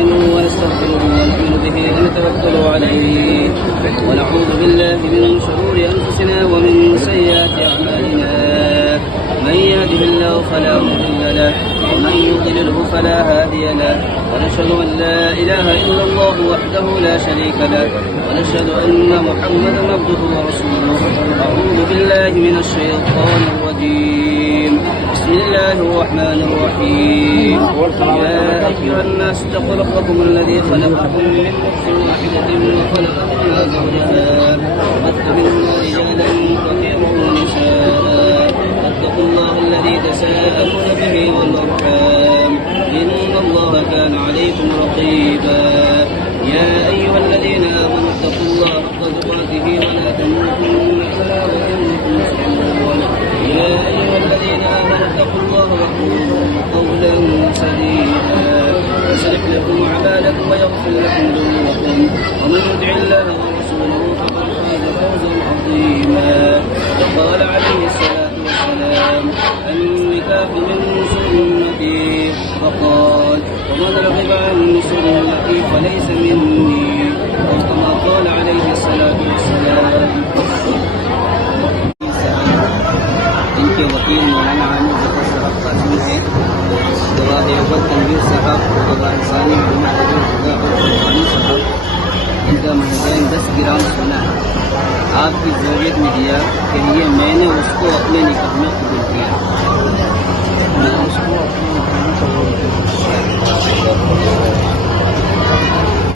ونستعينه ونستغفره ونؤمن به ونتوكل عليه ونعوذ بالله من شرور أنفسنا ومن سيئات أعمالنا. من يهده الله فلا مضل له ومن يضلله فلا هادي له ونشهد أن لا إله إلا الله وحده لا شريك له ونشهد أن محمدا عبده ورسوله. أعوذ بالله من الشيطان الرجيم. بسم الله الرحمن الرحيم. يا أيها الناس اتقوا ربكم الذي خلقكم من نفس واحدة وخلق منها زوجها وبث منهما رجالا كثيرا ونساء. واتقوا الله الذي تساءلون به والأرحام إن الله كان عليكم رقيبا. يا أيها الذين آمنوا اتقوا الله حق تقاته ولا تموتن إلا وأنتم مسلمون. يا أيها الذين آمنوا اتقوا الله وقولوا قولا سديدا يصلح لكم أعمالكم ويغفر لكم ذنوبكم ومن يطع الله ورسوله فقد فاز فوزا عظيما. وقال عليه الصلاة والسلام النكاح من سنتي وقال ومن رغب عن سنتي فليس مني أو كما قال عليه الصلاة والسلام. इनके वकील मौलाना आमिर जफर साहब कासमी है। गवाह अव्वल तनवीर साहब, गवाह सानी मोहम्मद साहब, इनका महज़ाइन 10 ग्राम सोना है। आपकी ज़रूरत में दिया कि ये मैंने उसको अपने निकाह में कबूल किया। मैं उसको अपने निकाह में कबूल किया।